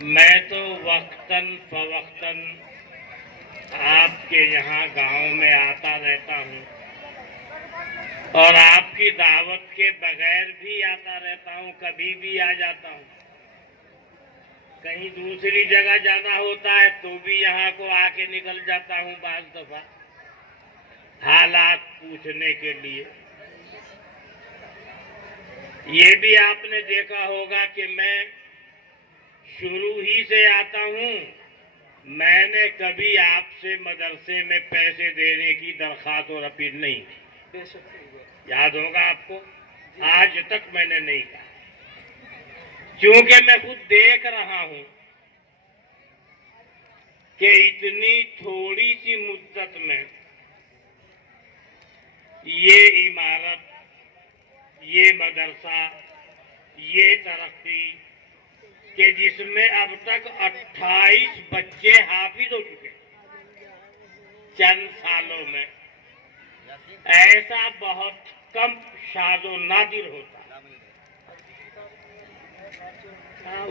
میں تو وقتاً فوقتاً آپ کے یہاں گاؤں میں آتا رہتا ہوں اور آپ کی دعوت کے بغیر بھی آتا رہتا ہوں، کبھی بھی آ جاتا ہوں۔ کہیں دوسری جگہ جانا ہوتا ہے تو بھی یہاں کو آ کے نکل جاتا ہوں بعض دفعہ حالات پوچھنے کے لیے۔ یہ بھی آپ نے دیکھا ہوگا کہ میں شروع ہی سے آتا ہوں، میں نے کبھی آپ سے مدرسے میں پیسے دینے کی درخواست اور اپیل نہیں کی، یاد ہوگا آپ کو، آج تک میں نے نہیں کہا، کیونکہ میں خود دیکھ رہا ہوں کہ اتنی تھوڑی سی مدت میں یہ عمارت، یہ مدرسہ، یہ ترقی کہ جس میں اب تک 28 بچے حافظ ہو چکے چند سالوں میں، ایسا بہت کم شاذ و نادر ہوتا ہے۔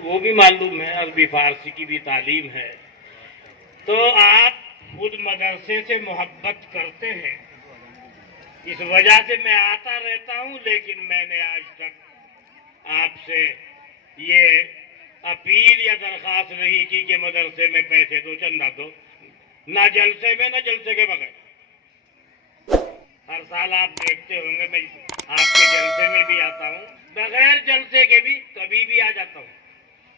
وہ بھی معلوم ہے، عربی فارسی کی بھی تعلیم ہے، تو آپ خود مدرسے سے محبت کرتے ہیں، اس وجہ سے میں آتا رہتا ہوں، لیکن میں نے آج تک آپ سے یہ اپیل یا درخواست نہیں کی کہ مدرسے میں پیسے دو، چندہ دو، نہ جلسے میں نہ جلسے کے بغیر۔ ہر سال آپ دیکھتے ہوں گے میں آپ کے جلسے میں بھی آتا ہوں، بغیر جلسے کے بھی کبھی بھی آ جاتا ہوں،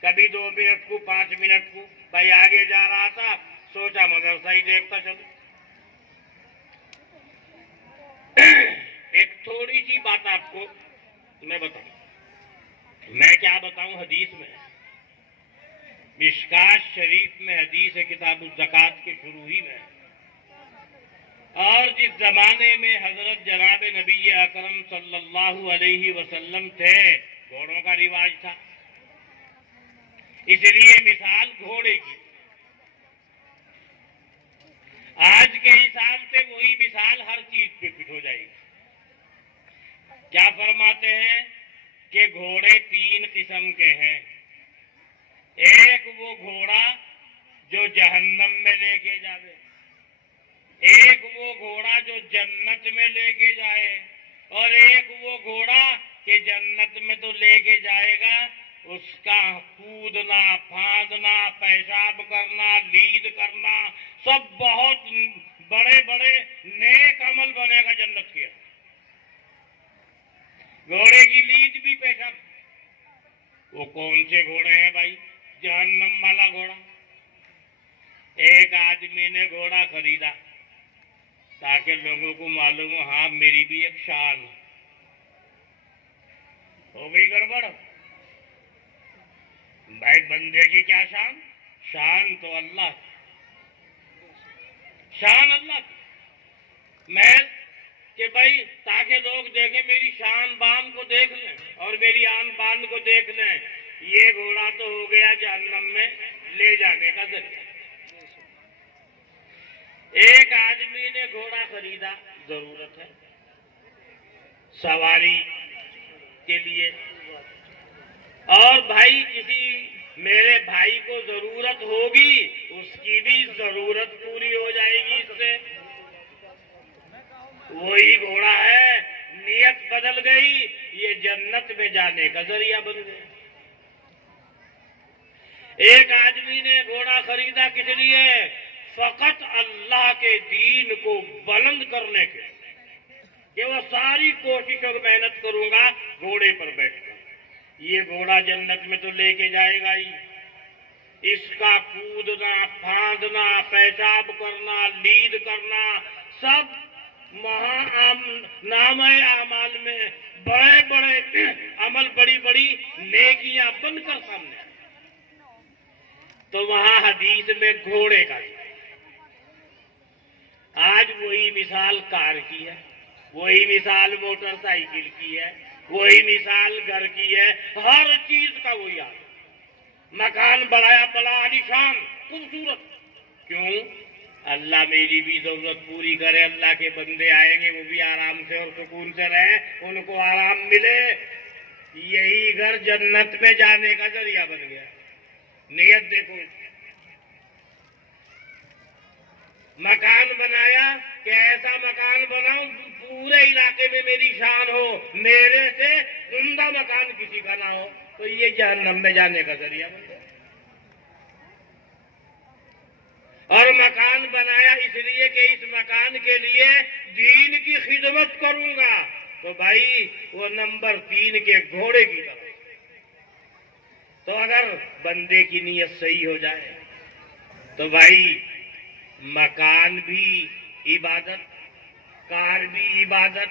کبھی 2 منٹ کو 5 منٹ کو، بھائی آگے جا رہا تھا سوچا مدرسہ ہی دیکھتا چلو۔ ایک تھوڑی سی بات آپ کو میں بتاؤں، میں کیا بتاؤں، حدیث میں مشکات شریف میں حدیث ہے، کتاب الزکوٰۃ کے شروع ہی میں، اور جس زمانے میں حضرت جناب نبی اکرم صلی اللہ علیہ وسلم تھے گھوڑوں کا رواج تھا، اس لیے مثال گھوڑے کی، آج کے حساب سے وہی مثال ہر چیز پہ فٹ ہو جائے گی۔ کیا فرماتے ہیں کہ گھوڑے 3 قسم کے ہیں، ایک وہ گھوڑا جو جہنم میں لے کے جائے، ایک وہ گھوڑا جو جنت میں لے کے جائے، اور ایک وہ گھوڑا کہ جنت میں تو لے کے جائے گا، اس کا کودنا، پھاندنا، پیشاب کرنا، لید کرنا، سب بہت بڑے بڑے نیک عمل بنے گا جنت کے۔ گھوڑے کی لید بھی پیشاب، وہ کون سے گھوڑے ہیں بھائی؟ جہنم والا گھوڑا۔ ایک آدمی نے گھوڑا خریدا تاکہ لوگوں کو معلوم ہو ہاں میری بھی ایک شان ہو گئی گڑبڑ۔ بھائی بندے کی کیا شان؟ شان تو اللہ کی، شان اللہ کی، میں کہ بھائی تاکہ لوگ دیکھیں میری شان بان کو دیکھ لیں اور میری آن بان کو دیکھ لیں، یہ گھوڑا تو ہو گیا جہنم میں لے جانے کا ذریعہ۔ ایک آدمی نے گھوڑا خریدا، ضرورت ہے سواری کے لیے، اور بھائی کسی میرے بھائی کو ضرورت ہوگی، اس کی بھی ضرورت پوری ہو جائے گی اس سے، وہی گھوڑا ہے، نیت بدل گئی، یہ جنت میں جانے کا ذریعہ بن گیا۔ ایک آدمی نے گھوڑا خریدا کس لیے؟ فقط اللہ کے دین کو بلند کرنے کے، کہ وہ ساری کوشش اور محنت کروں گا گھوڑے پر بیٹھ کر، یہ گھوڑا جنت میں تو لے کے جائے گا ہی، اس کا کودنا، پھاندنا، پیشاب کرنا، لید کرنا، سب نامہ اعمال میں بڑے بڑے عمل، بڑی بڑی نیکیاں بن کر سامنے۔ تو وہاں حدیث میں گھوڑے کا، آج وہی مثال کار کی ہے، وہی مثال موٹر سائیکل کی ہے، وہی مثال گھر کی ہے، ہر چیز کا وہی حال۔ مکان بڑھایا، بڑا عالیشان خوبصورت، کیوں؟ اللہ میری بھی ضرورت پوری کرے، اللہ کے بندے آئیں گے وہ بھی آرام سے اور سکون سے رہیں، ان کو آرام ملے، یہی گھر جنت میں جانے کا ذریعہ بن گیا۔ نیت دیکھو، مکان بنایا کہ ایسا مکان بناؤں پورے علاقے میں میری شان ہو، میرے سے عمدہ مکان کسی کا نہ ہو، تو یہ جہنم میں جانے کا ذریعہ بن گیا۔ اور مکان بنایا اس لیے کہ اس مکان کے لیے دین کی خدمت کروں گا، تو بھائی وہ نمبر 3 کے گھوڑے کی طرح۔ تو اگر بندے کی نیت صحیح ہو جائے تو بھائی مکان بھی عبادت، کار بھی عبادت،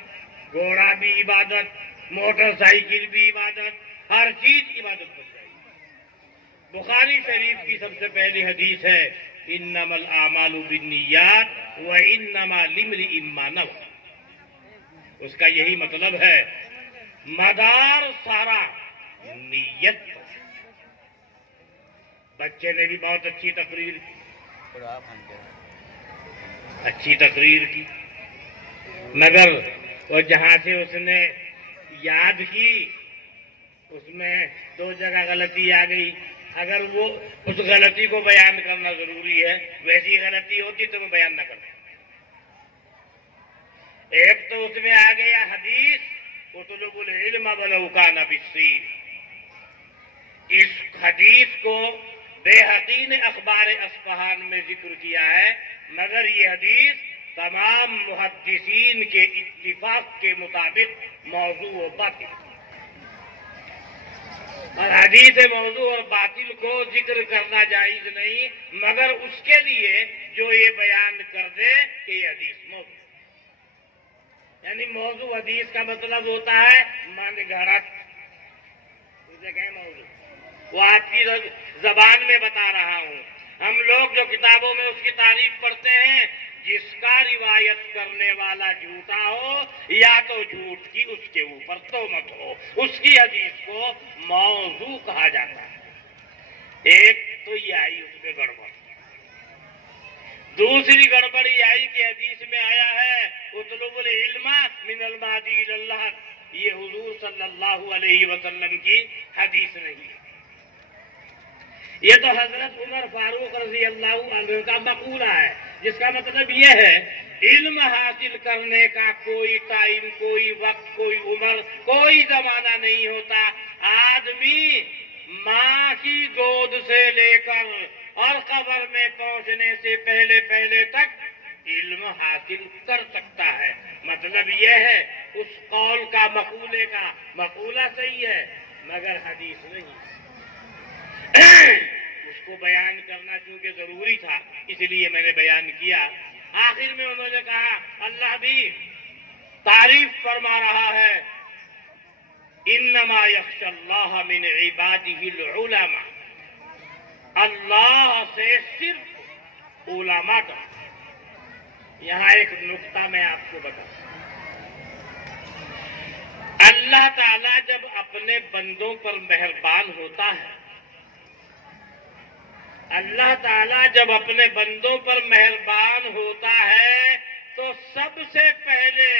گھوڑا بھی عبادت، موٹر سائیکل بھی عبادت، ہر چیز عبادت بن جائے گی۔ بخاری شریف کی سب سے پہلی حدیث ہے انما الاعمال بالنیات وانما لامرئ ما نوى۔ اس کا یہی مطلب ہے مدار سارا نیت پر۔ بچے نے بھی بہت اچھی تقریر کی، مگر وہ جہاں سے اس نے یاد کی اس میں 2 جگہ غلطی آ گئی۔ اگر وہ اس غلطی کو بیان کرنا ضروری ہے، ویسی غلطی ہوتی تو وہ بیان نہ کرتا۔ ایک تو اس میں آ گیا حدیث اطلبوا العلم ولو کان بالسین۔ اس حدیث کو بیہقی نے اخبار اصفہان میں ذکر کیا ہے، مگر یہ حدیث تمام محدثین کے اتفاق کے مطابق موضوع و باطل، اور حدیث موضوع اور باطل کو ذکر کرنا جائز نہیں، مگر اس کے لیے جو یہ بیان کر دے کہ یہ حدیث موضوع، یعنی موضوع حدیث کا مطلب ہوتا ہے من گھڑت، اسے کہیں موضوع۔ وہ آپ کی زبان میں بتا رہا ہوں، ہم لوگ جو کتابوں میں اس کی تعریف پڑھتے ہیں، جس کا روایت کرنے والا جھوٹا ہو یا تو جھوٹ کی اس کے اوپر تہمت ہو، اس کی حدیث کو موضوع کہا جاتا ہے۔ ایک تو یہ آئی اس میں گڑبڑ، دوسری گڑبڑ یہ آئی کہ حدیث میں آیا ہے اطلب العلم من المہدی الی اللحد، یہ حضور صلی اللہ علیہ وسلم کی حدیث نہیں ہے، یہ تو حضرت عمر فاروق رضی اللہ عنہ کا مقولہ ہے، جس کا مطلب یہ ہے علم حاصل کرنے کا کوئی ٹائم، کوئی وقت، کوئی عمر، کوئی زمانہ نہیں ہوتا۔ آدمی ماں کی گود سے لے کر اور قبر میں پہنچنے سے پہلے تک علم حاصل کر سکتا ہے۔ مطلب یہ ہے اس قول کا، مقولے کا، مقولہ صحیح ہے مگر حدیث نہیں۔ اس کو بیان کرنا چونکہ ضروری تھا اس لیے میں نے بیان کیا۔ آخر میں انہوں نے کہا اللہ بھی تعریف فرما رہا ہے انما یخشی اللہ من عبادہ العلماء، اللہ سے صرف علماء کا۔ یہاں ایک نقطہ میں آپ کو بتاؤں، اللہ تعالیٰ جب اپنے بندوں پر مہربان ہوتا ہے، اللہ تعالیٰ جب اپنے بندوں پر مہربان ہوتا ہے تو سب سے پہلے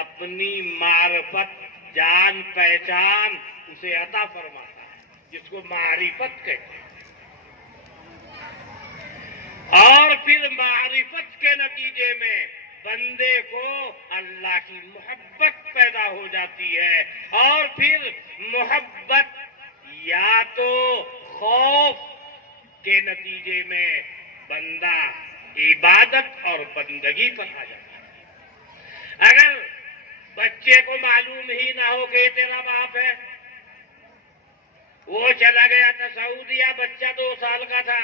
اپنی معرفت، جان پہچان اسے عطا فرماتا ہے، جس کو معرفت کہتے ہیں، اور پھر معرفت کے نتیجے میں بندے کو اللہ کی محبت پیدا ہو جاتی ہے، اور پھر محبت یا تو خوف کے نتیجے میں بندہ عبادت اور بندگی پر آ جاتا ہے۔ اگر بچے کو معلوم ہی نہ ہو کہ تیرا باپ ہے، وہ چلا گیا تھا سعودیہ، بچہ 2 سال کا تھا،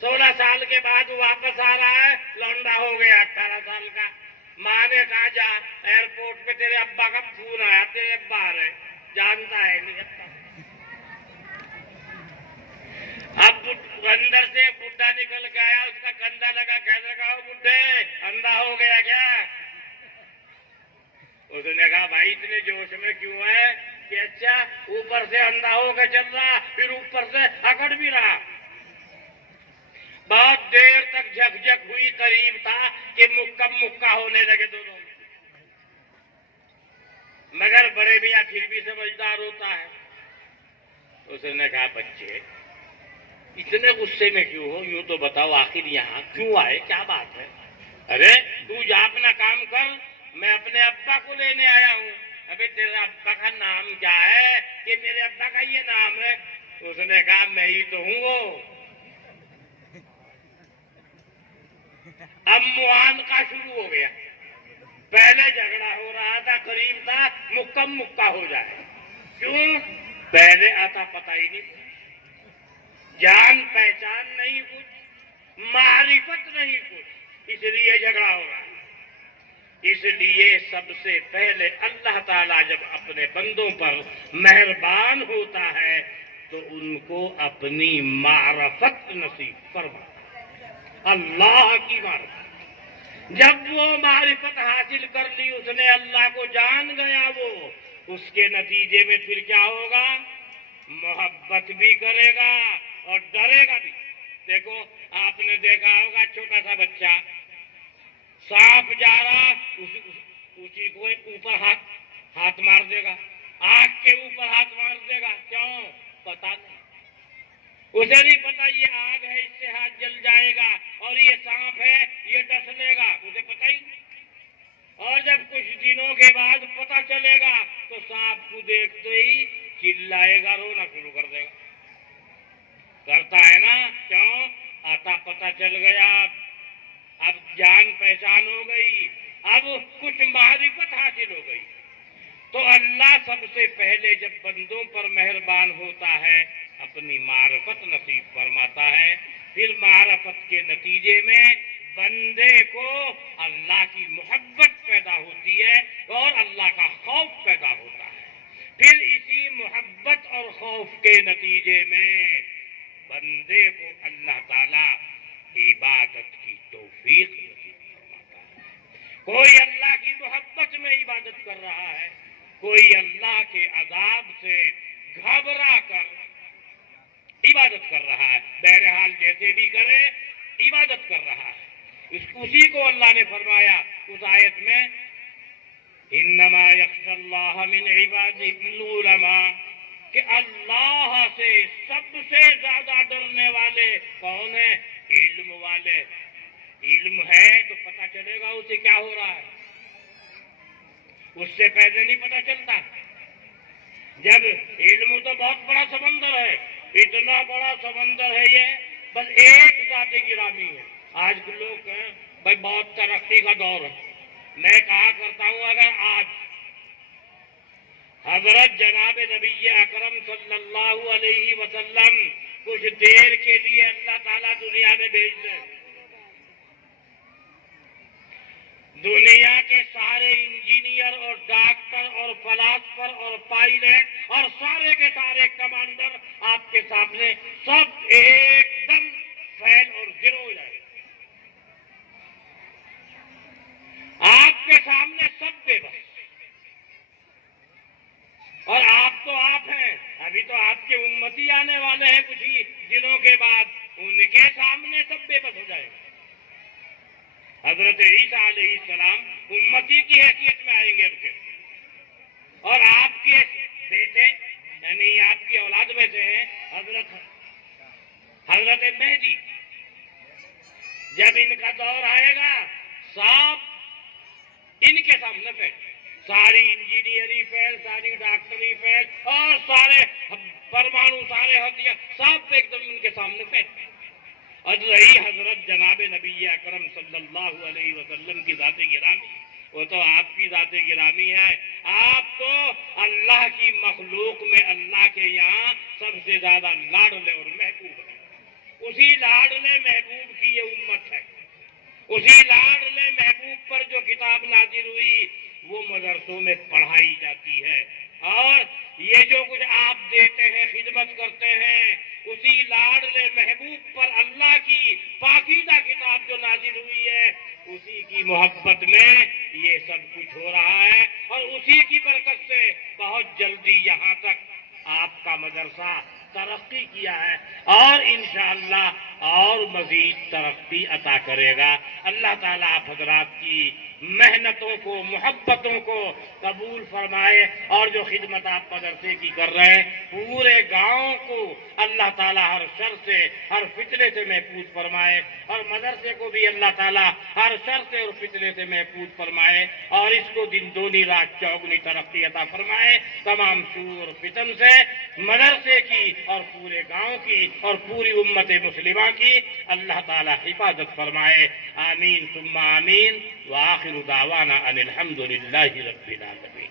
16 سال کے بعد واپس آ رہا ہے، لونڈا ہو گیا 18 سال کا۔ ماں نے کہا جا ایئرپورٹ پہ تیرے ابا کا فون آیا، تیرے ابا آ رہے، جانتا ہے نہیں ابا۔ اب اندر سے بڈھا نکل کے آیا، اس کا کندھا لگا، کہنے لگا بڈھے اندھا ہو گیا کیا؟ اس نے کہا بھائی اتنے جوش میں کیوں ہے کہ اچھا اوپر سے اندھا ہو کے چل رہا، پھر اوپر سے اکڑ بھی رہا۔ بہت دیر تک جھک جھک ہوئی، قریب تھا کہ مکہ ہونے لگے دونوں میں، مگر بڑے میاں پھر بھی سمجھدار ہوتا ہے، اس نے کہا بچے اتنے غصے میں کیوں ہو، یوں تو بتاؤ آخر یہاں کیوں آئے، کیا بات ہے؟ ارے تو جا اپنا کام کر، میں اپنے ابا کو لینے آیا ہوں۔ ابے تیرے ابا کا نام کیا ہے؟ کہ میرے ابا کا یہ نام ہے۔ اس نے کہا میں ہی تو ہوں وہ۔ اب معانقہ شروع ہو گیا، پہلے جھگڑا ہو رہا تھا، قریب تھا مکم مکہ ہو جائے۔ کیوں؟ پہلے آتا پتہ ہی نہیں، جان پہچان نہیں کچھ، معرفت نہیں کچھ، اس لیے جھگڑا ہو رہا ہے۔ اس لیے سب سے پہلے اللہ تعالیٰ جب اپنے بندوں پر مہربان ہوتا ہے تو ان کو اپنی معرفت نصیب فرماتا ہے، اللہ کی معرفت۔ جب وہ معرفت حاصل کر لی، اس نے اللہ کو جان گیا، وہ اس کے نتیجے میں پھر کیا ہوگا؟ محبت بھی کرے گا اور ڈرے گا بھی۔ دیکھو آپ نے دیکھا ہوگا چھوٹا سا بچہ سانپ جا رہا، اسی کو اوپر ہاتھ مار دے گا، آنکھ کے اوپر ہاتھ مار دے گا، کیوں؟ پتا نہیں، اسے نہیں پتا یہ آگ ہے، اس سے ہاتھ جل جائے گا، اور یہ سانپ ہے یہ ڈس لے گا، اسے پتا ہی نہیں۔ اور جب کچھ دنوں کے بعد پتا چلے گا تو سانپ کو دیکھتے ہی چلائے گا، رونا شروع کر دے گا، کرتا ہے نا؟ کیوں؟ آتا پتا چل گیا، اب جان پہچان ہو گئی، اب کچھ معرفت حاصل ہو گئی۔ تو اللہ سب سے پہلے جب بندوں پر مہربان ہوتا ہے اپنی معرفت نصیب فرماتا ہے، پھر معرفت کے نتیجے میں بندے کو اللہ کی محبت پیدا ہوتی ہے اور اللہ کا خوف پیدا ہوتا ہے۔ پھر اسی محبت اور خوف کے نتیجے میں بندے کو اللہ تعالیٰ عبادت کی توفیق نصیب فرماتا ہے۔ کوئی اللہ کی محبت میں عبادت کر رہا ہے، کوئی اللہ کے عذاب سے گھبرا کر عبادت کر رہا ہے، بہرحال جیسے بھی کرے عبادت کر رہا ہے۔ اسی کو اللہ نے فرمایا اس آیت میں، انما یخشی اللہ من عبادہ العلماء، کہ اللہ سے سب سے زیادہ ڈرنے والے کون ہیں؟ علم والے۔ علم ہے تو پتہ چلے گا اسے کیا ہو رہا ہے، اس سے پہلے نہیں پتہ چلتا۔ جب علم تو بہت بڑا سمندر ہے، اتنا بڑا سمندر ہے یہ، بس ایک ذات گرامی ہے۔ آج کے لوگ ہیں بھائی بہت ترقی کا دور ہے، میں کہا کرتا ہوں اگر آج حضرت جناب نبی اکرم صلی اللہ علیہ وسلم کچھ دیر کے لیے اللہ تعالیٰ دنیا میں بھیج دیں، دنیا کے سارے انجینئر اور ڈاکٹر اور فلاسفر اور پائلٹ اور سارے کے سارے کمانڈر آپ کے سامنے سب ایک دم فیل اور زیرو ہو جائے، آپ کے سامنے سب بے بس، اور آپ تو آپ ہیں، ابھی تو آپ کے امتی آنے والے ہیں کچھ ہی دنوں کے بعد، ان کے سامنے سب بے بس ہو جائے گا۔ حضرت عیسیٰ علیہ السلام امتی کی حیثیت میں آئیں گے ان کے، اور آپ کے بیٹے یعنی آپ کی اولاد میں سے ہیں حضرت مہدی، جب ان کا دور آئے گا سب ان کے سامنے فیل، ساری انجینئری فیل، ساری ڈاکٹری فیل، اور سارے پرمانو سارے ہتھیار سب ایک دم ان کے سامنے فیل۔ اور رہی حضرت جناب نبی اکرم صلی اللہ علیہ وسلم کی ذات گرامی، وہ تو آپ کی ذات گرامی ہے، آپ تو اللہ کی مخلوق میں اللہ کے یہاں سب سے زیادہ لاڈلے اور محبوب ہیں۔ اسی لاڈلے محبوب کی یہ امت ہے، اسی لاڈلے محبوب پر جو کتاب نازل ہوئی وہ مدرسوں میں پڑھائی جاتی ہے، اور یہ جو کچھ آپ دیتے ہیں خدمت کرتے ہیں اسی لاڈلے محبوب پر اللہ کی پاکیزہ کتاب جو نازل ہوئی ہے اسی کی محبت میں یہ سب کچھ ہو رہا ہے، اور اسی کی برکت سے بہت جلدی یہاں تک آپ کا مدرسہ ترقی کیا ہے، اور انشاءاللہ اور مزید ترقی عطا کرے گا۔ اللہ تعالیٰ آپ حضرات کی محنتوں کو، محبتوں کو قبول فرمائے، اور جو خدمت آپ مدرسے کی کر رہے ہیں پورے گاؤں کو اللہ تعالیٰ ہر شر سے، ہر فتنے سے محفوظ فرمائے، اور مدرسے کو بھی اللہ تعالیٰ ہر شر سے اور فتنے سے محفوظ فرمائے، اور اس کو دن دونی رات چوگنی ترقی عطا فرمائے، تمام شرور فتن سے مدرسے کی اور پورے گاؤں کی اور پوری امت مسلمہ کی اللہ تعالیٰ حفاظت فرمائے۔ آمین ثم آمین، وآخر دعوانا ان الحمد للہ رب العالمین۔